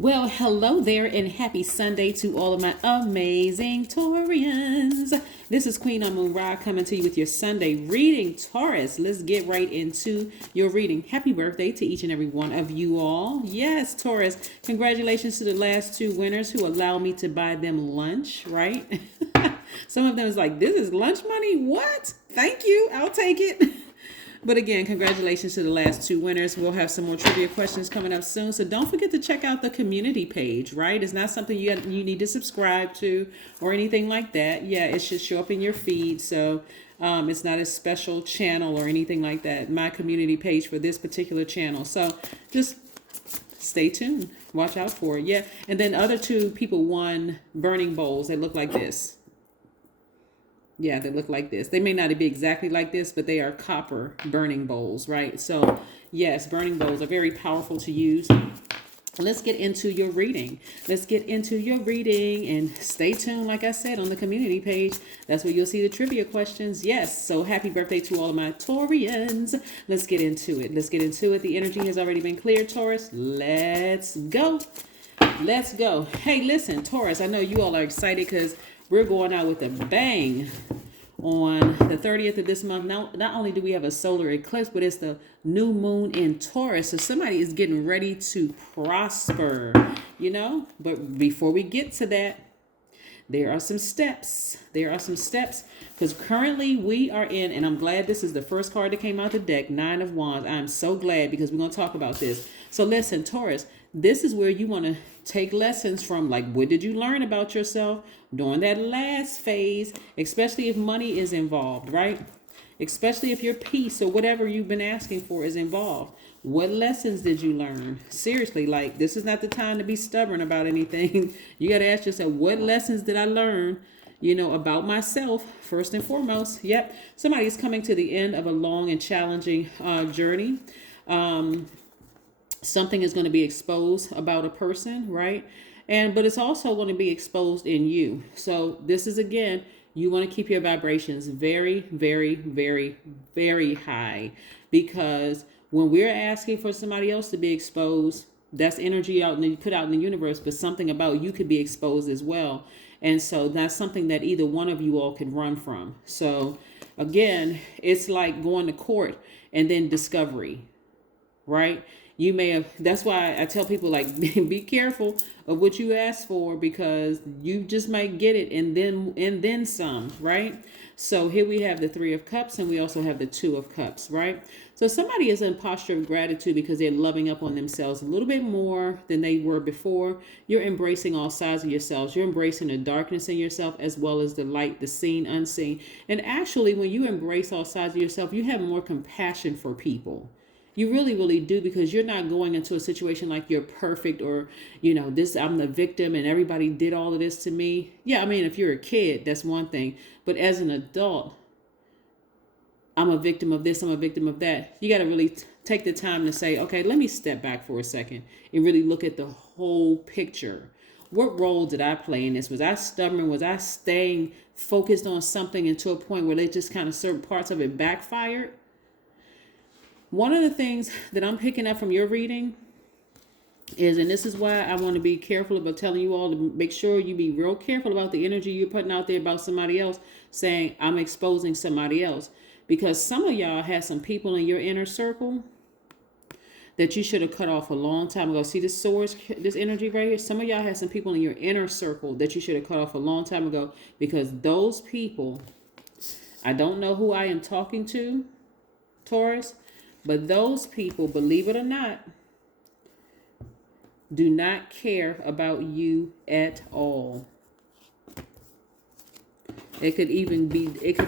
Well, hello there and happy Sunday to all of my amazing Taurians. This is Queen Amun Ra coming to you with your Sunday reading. Taurus, let's get right into your reading. Happy birthday to each and every one of you all. Yes, Taurus, congratulations to the last two winners who allowed me to buy them lunch, right? Some of them is like, this is lunch money? What? Thank you. I'll take it. But again, congratulations to the last two winners. We'll have some more trivia questions coming up soon. So don't forget to check out the community page, right? It's not something you need to subscribe to or anything like that. Yeah, it should show up in your feed. So it's not a special channel or anything like that. My community page for this particular channel. So just stay tuned. Watch out for it. Yeah. And then other two people won burning bowls that look like this. Yeah, they look like this. They may not be exactly like this, but they are copper burning bowls, right? So, yes, burning bowls are very powerful to use. Let's get into your reading. Let's get into your reading and stay tuned, like I said, on the community page. That's where you'll see the trivia questions. Yes, so happy birthday to all of my Taurians. Let's get into it. Let's get into it. The energy has already been cleared, Taurus. Let's go. Let's go. Hey, listen, Taurus, I know you all are excited because we're going out with a bang on the 30th of this month. Now, not only do we have a solar eclipse, but it's the new moon in Taurus. So somebody is getting ready to prosper, you know. But before we get to that, there are some steps. There are some steps because currently we are in, and I'm glad this is the first card that came out the deck, Nine of Wands. I'm so glad because we're going to talk about this. So listen, Taurus, this is where you want to take lessons from, like, what did you learn about yourself during that last phase, especially if money is involved, right? Especially if your peace or whatever you've been asking for is involved. What lessons did you learn? Seriously, like, this is not the time to be stubborn about anything. You got to ask yourself, what lessons did I learn, you know, about myself, first and foremost? Yep. Somebody's coming to the end of a long and challenging journey. Something is going to be exposed about a person, right? But it's also going to be exposed in you. So this is, again, you want to keep your vibrations very, very, very, very high, because when we're asking for somebody else to be exposed, that's energy out and you put out in the universe, but something about you could be exposed as well. And so that's something that either one of you all could run from. So again, it's like going to court and then discovery, right? You may have, that's why I tell people, like, be careful of what you ask for, because you just might get it and then some, right? So here we have the Three of Cups and we also have the Two of Cups, right? So somebody is in posture of gratitude because they're loving up on themselves a little bit more than they were before. You're embracing all sides of yourselves. You're embracing the darkness in yourself as well as the light, the seen, unseen. And actually, when you embrace all sides of yourself, you have more compassion for people. You really, really do, because you're not going into a situation like you're perfect or, you know, this, I'm the victim and everybody did all of this to me. Yeah, I mean, if you're a kid, that's one thing. But as an adult, I'm a victim of this, I'm a victim of that. You got to really take the time to say, okay, let me step back for a second and really look at the whole picture. What role did I play in this? Was I stubborn? Was I staying focused on something until a point where they just kind of certain parts of it backfired? One of the things that I'm picking up from your reading is, and this is why I want to be careful about telling you all to make sure you be real careful about the energy you're putting out there about somebody else, saying I'm exposing somebody else. Because some of y'all had some people in your inner circle that you should have cut off a long time ago. See this swords, this energy right here? Some of y'all had some people in your inner circle that you should have cut off a long time ago, because those people, I don't know who I am talking to, Taurus, but those people, believe it or not, do not care about you at all. It could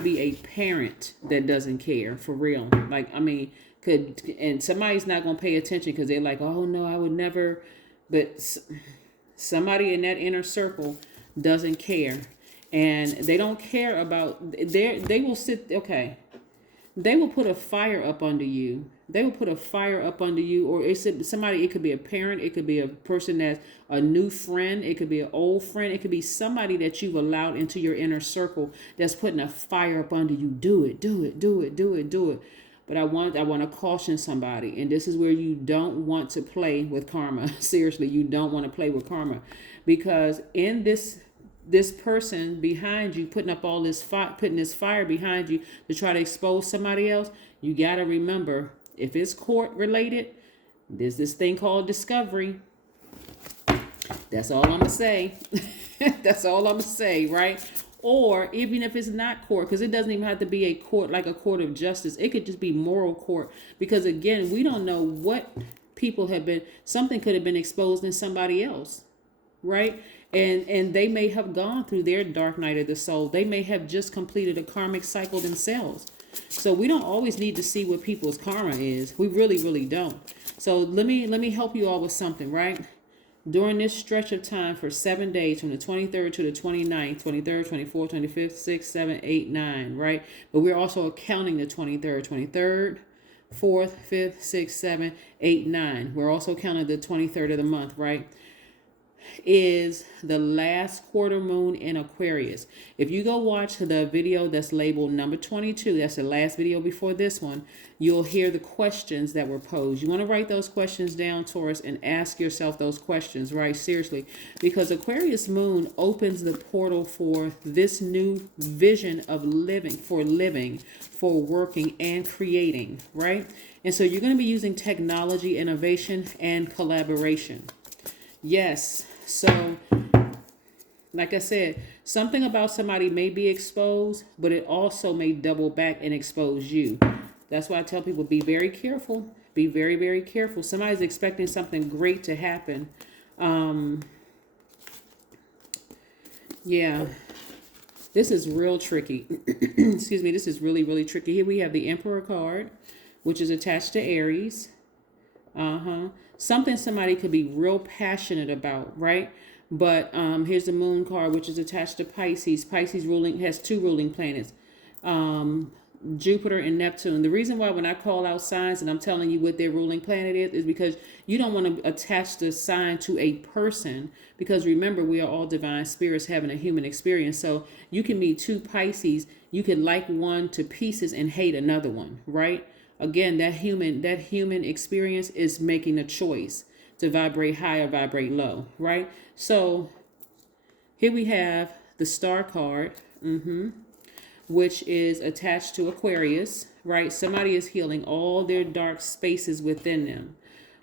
be a parent that doesn't care, for real. Like, I mean, and somebody's not going to pay attention because they're like, oh no, I would never. But somebody in that inner circle doesn't care. And they don't care about, they will sit, okay. They will put a fire up under you. They will put a fire up under you, or it's somebody. It could be a parent. It could be a person that's a new friend. It could be an old friend. It could be somebody that you've allowed into your inner circle that's putting a fire up under you. Do it, do it, do it, do it, do it. But I want to caution somebody, and this is where you don't want to play with karma. Seriously, you don't want to play with karma, because in this person behind you putting up all this putting this fire behind you to try to expose somebody else, you got to remember, if it's court related, there's this thing called discovery. That's all I'm gonna say. That's all I'm gonna say, right? Or even if it's not court, because it doesn't even have to be a court like a court of justice. It could just be moral court, because again, we don't know what people have been. Something could have been exposed in somebody else, right? And they may have gone through their dark night of the soul. They may have just completed a karmic cycle themselves. So we don't always need to see what people's karma is. We really, really don't. So let me help you all with something, right? During this stretch of time for 7 days, from the 23rd to the 29th, 23rd, 24th, 25th, 6th, 7th, 8th, 9, right? But we're also counting the 23rd, 4th, 5th, 6th, 7th, 8th, 9. We're also counting the 23rd of the month, right? Is the last quarter moon in Aquarius. If you go watch the video that's labeled number 22, that's the last video before this one, you'll hear the questions that were posed. You want to write those questions down, Taurus, and ask yourself those questions, right? Seriously, because Aquarius moon opens the portal for this new vision of living, for working and creating, right? And so you're going to be using technology, innovation, and collaboration. Yes. So, like I said, something about somebody may be exposed, but it also may double back and expose you. That's why I tell people, be very careful. Be very, very careful. Somebody's expecting something great to happen. Yeah. This is real tricky. Excuse me. This is really, really tricky. Here we have the Emperor card, which is attached to Aries. Something somebody could be real passionate about, right? But here's the Moon card, which is attached to Pisces. Pisces has two ruling planets, Jupiter and Neptune. The reason why when I call out signs and I'm telling you what their ruling planet is because you don't want to attach the sign to a person, because remember, we are all divine spirits having a human experience. So you can meet two Pisces, you can like one to pieces and hate another one, right? Again, that human experience is making a choice to vibrate high or vibrate low, right? So here we have the Star card, which is attached to Aquarius, right? Somebody is healing all their dark spaces within them,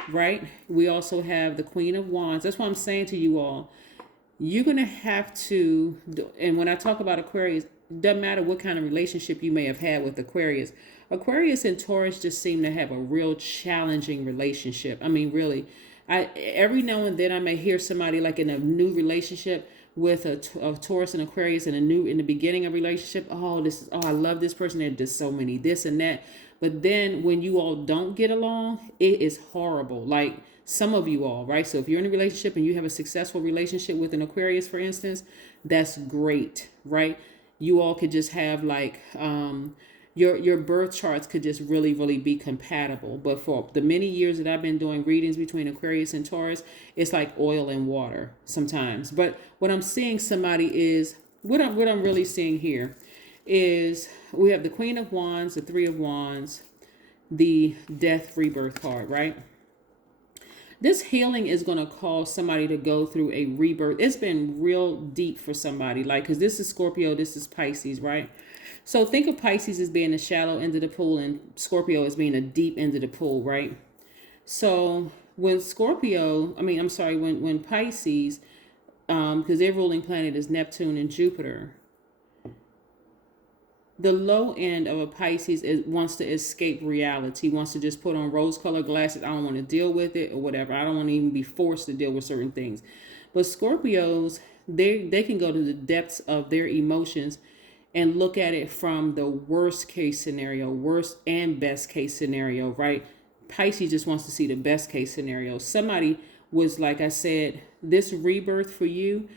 right? We also have the Queen of Wands. That's what I'm saying to you all. You're going to have to, and when I talk about Aquarius, it doesn't matter what kind of relationship you may have had with Aquarius. Aquarius and Taurus just seem to have a real challenging relationship. I mean, really, every now and then I may hear somebody like in a new relationship with a Taurus and Aquarius in the beginning of a relationship. Oh, I love this person. They're just so many this and that. But then when you all don't get along, it is horrible. Like some of you all, right? So if you're in a relationship and you have a successful relationship with an Aquarius, for instance, that's great, right? You all could just have like, your birth charts could just really, really be compatible. But for the many years that I've been doing readings between Aquarius and Taurus, it's like oil and water sometimes. But what I'm seeing what I'm really seeing here is we have the Queen of Wands, the Three of Wands, the Death Rebirth card, right? This healing is going to cause somebody to go through a rebirth. It's been real deep for somebody, like, because this is Scorpio, this is Pisces, right? So think of Pisces as being the shallow end of the pool and Scorpio as being a deep end of the pool, right? So when when Pisces, because their ruling planet is Neptune and Jupiter, the low end of a Pisces wants to escape reality, wants to just put on rose-colored glasses. I don't want to deal with it or whatever. I don't want to even be forced to deal with certain things. But Scorpios, they can go to the depths of their emotions and look at it from the worst case scenario, worst and best case scenario, right? Pisces just wants to see the best case scenario. Somebody was, like I said, this rebirth for you,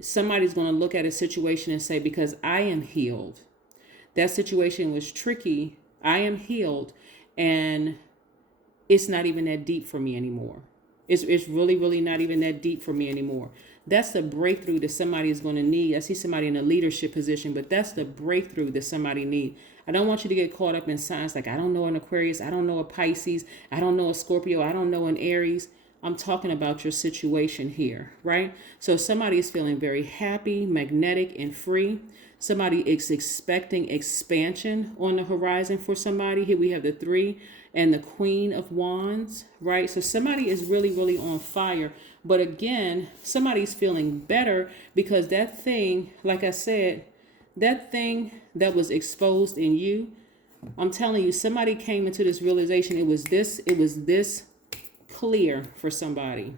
somebody's going to look at a situation and say, because I am healed. That situation was tricky. I am healed, and it's not even that deep for me anymore. It's really, really not even that deep for me anymore. That's the breakthrough that somebody is going to need. I see somebody in a leadership position, but that's the breakthrough that somebody need. I don't want you to get caught up in signs like, I don't know an Aquarius, I don't know a Pisces, I don't know a Scorpio, I don't know an Aries. I'm talking about your situation here, right? So somebody is feeling very happy, magnetic, and free. Somebody is expecting expansion on the horizon for somebody. Here we have the 3 and the Queen of Wands, right? So somebody is really, really on fire. But again, somebody's feeling better because that thing, like I said, that thing that was exposed in you, I'm telling you, somebody came into this realization. It was this clear for somebody.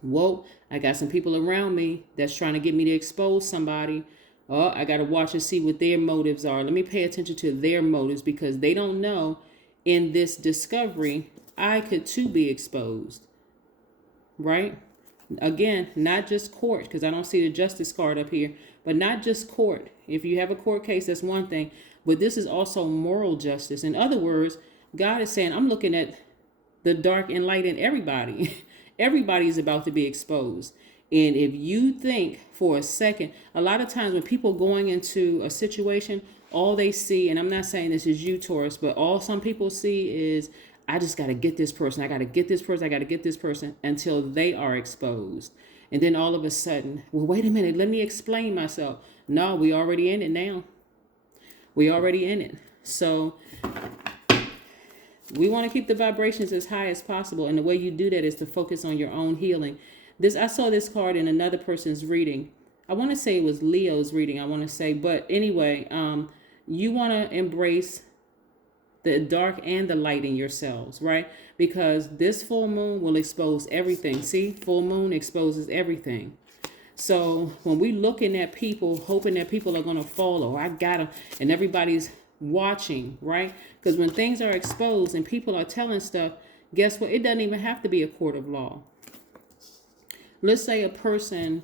Whoa, I got some people around me that's trying to get me to expose somebody. Oh, I got to watch and see what their motives are. Let me pay attention to their motives because they don't know in this discovery, I could too be exposed. Right? Again, not just court, because I don't see the justice card up here, but not just court. If you have a court case, that's one thing, but this is also moral justice. In other words, God is saying, I'm looking at the dark and light in everybody. Everybody's about to be exposed. And if you think for a second, a lot of times when people going into a situation, all they see, and I'm not saying this is you, Taurus, but all some people see is, I just got to get this person. I got to get this person. I got to get this person until they are exposed. And then all of a sudden, well, wait a minute. Let me explain myself. No, we already in it now. We already in it. So we want to keep the vibrations as high as possible. And the way you do that is to focus on your own healing. I saw this card in another person's reading. I want to say it was Leo's reading. I want to say, but anyway, you want to embrace the dark and the light in yourselves, right? Because this full moon will expose everything. See, full moon exposes everything. So when we looking at people, hoping that people are going to follow, I got them, and everybody's watching, right? Because when things are exposed and people are telling stuff, guess what? It doesn't even have to be a court of law. Let's say a person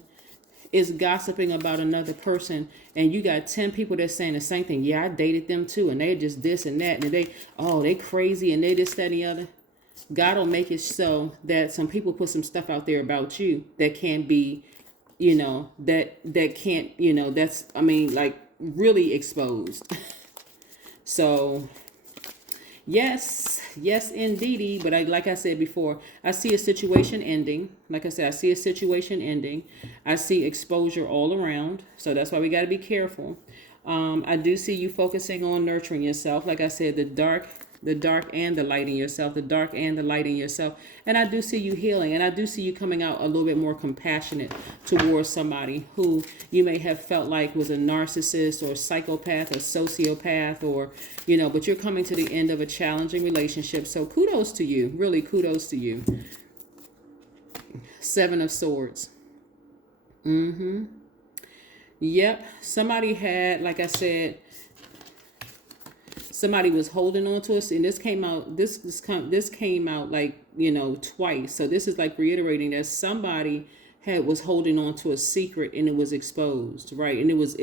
is gossiping about another person and you got 10 people that's saying the same thing. Yeah, I dated them too. And they just this and that. And they crazy and they this, that, and the other. God will make it so that some people put some stuff out there about you that can be, that can't, that's, like really exposed. So yes, indeedy. But like I said before, I see a situation ending. Like I said, I see a situation ending. I see exposure all around. So that's why we got to be careful. I do see you focusing on nurturing yourself. Like I said, the dark and the light in yourself, the dark and the light in yourself. And I do see you healing. And I do see you coming out a little bit more compassionate towards somebody who you may have felt like was a narcissist or psychopath or sociopath or, but you're coming to the end of a challenging relationship. So kudos to you. Really kudos to you. 7 of Swords. Yep. Somebody had, like I said, somebody was holding on to us, and this came out. This came out like twice. So this is like reiterating that somebody was holding on to a secret, and it was exposed, right? And it was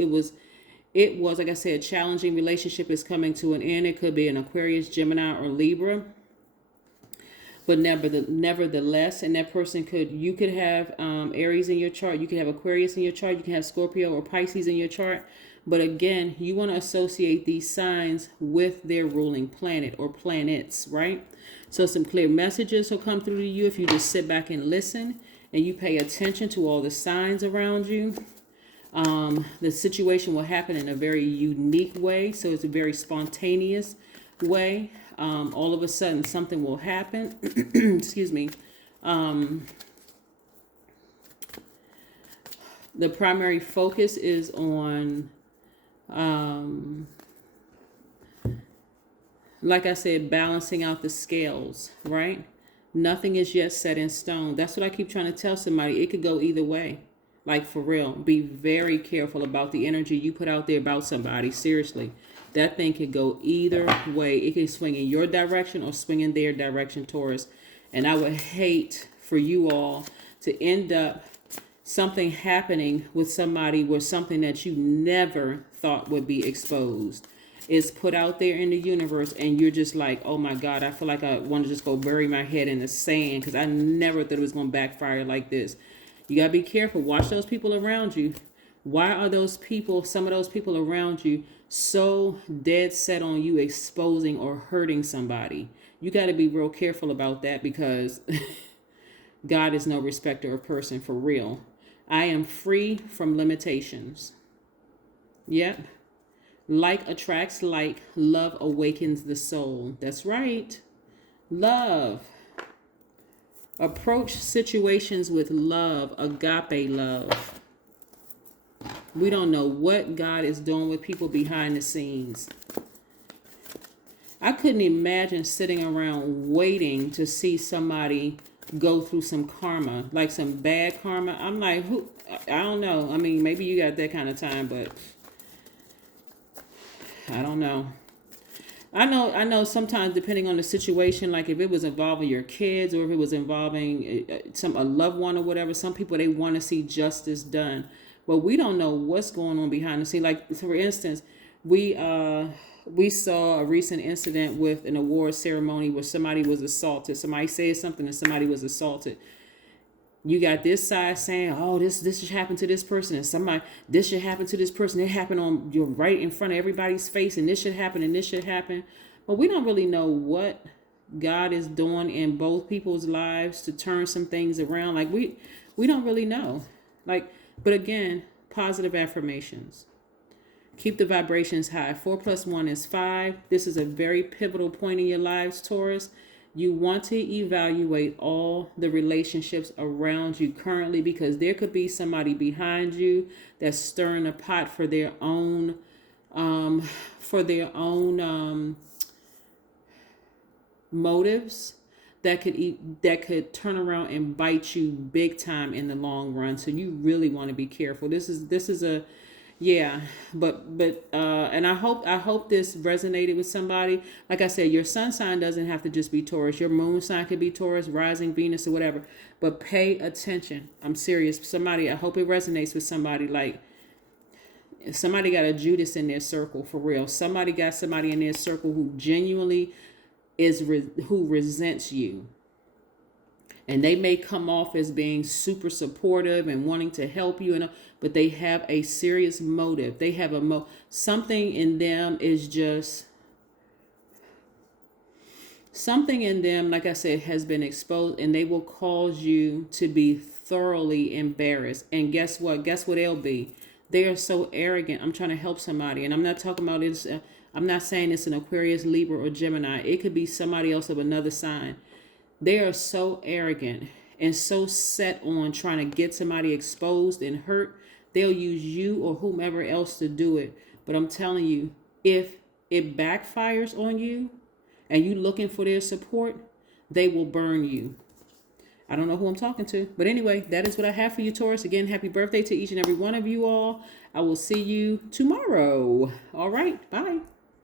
like I said, a challenging relationship is coming to an end. It could be an Aquarius, Gemini, or Libra. But nevertheless, and that person you could have Aries in your chart. You could have Aquarius in your chart. You can have Scorpio or Pisces in your chart. But again, you want to associate these signs with their ruling planet or planets, right? So some clear messages will come through to you if you just sit back and listen and you pay attention to all the signs around you. The situation will happen in a very unique way. So it's a very spontaneous way. All of a sudden something will happen. Excuse me. The primary focus is on, like I said, balancing out the scales, right? Nothing is yet set in stone. That's what I keep trying to tell somebody. It could go either way. Like, for real. Be very careful about the energy you put out there about somebody. Seriously. That thing could go either way. It can swing in your direction or swing in their direction, Taurus. And I would hate for you all to end up something happening with somebody where something that you never thought would be exposed. is put out there in the universe, and you're just like, oh my God, I feel like I want to just go bury my head in the sand because I never thought it was going to backfire like this. You got to be careful. Watch those people around you. Why are those people, some of those people around you, so dead set on you exposing or hurting somebody? You got to be real careful about that, because God is no respecter of person, for real. I am free from limitations. Yep. Like attracts like. Love awakens the soul. That's right. Love. Approach situations with love, agape love. We don't know what God is doing with people behind the scenes. I couldn't imagine sitting around waiting to see somebody go through some karma, like some bad karma. I'm like, who? I don't know. I mean, maybe you got that kind of time, but I don't know. I know sometimes, depending on the situation, like if it was involving your kids or if it was involving a loved one or whatever, some people, they want to see justice done. But we don't know what's going on behind the scene. Like, for instance, we saw a recent incident with an award ceremony where somebody was assaulted. Somebody said something and somebody was assaulted. You got this side saying, oh, this should happen to this person, and somebody, this should happen to this person. It happened on your right in front of everybody's face, and this should happen and this should happen. But we don't really know what God is doing in both people's lives to turn some things around. Like we don't really know. Like, but again, positive affirmations. Keep the vibrations high. 4 + 1 is 5. This is a very pivotal point in your lives, Taurus. You want to evaluate all the relationships around you currently, because there could be somebody behind you that's stirring a pot for their own motives that could turn around and bite you big time in the long run. So you really want to be careful. This is a yeah, but and I hope this resonated with somebody. Like I said, your sun sign doesn't have to just be Taurus. Your moon sign could be Taurus, rising Venus, or whatever. But pay attention. I'm serious. Somebody, I hope it resonates with somebody. Like, somebody got a Judas in their circle, for real. Somebody got somebody in their circle who genuinely who resents you. And they may come off as being super supportive and wanting to help you, but they have a serious motive. They have something in them is just, something in them, like I said, has been exposed, and they will cause you to be thoroughly embarrassed. And guess what? Guess what they'll be? They are so arrogant. I'm trying to help somebody, and I'm not talking about this. I'm not saying it's an Aquarius, Libra, or Gemini. It could be somebody else of another sign. They are so arrogant and so set on trying to get somebody exposed and hurt. They'll use you or whomever else to do it. But I'm telling you, if it backfires on you and you looking for their support, they will burn you. I don't know who I'm talking to. But anyway, that is what I have for you, Taurus. Again, happy birthday to each and every one of you all. I will see you tomorrow. All right. Bye.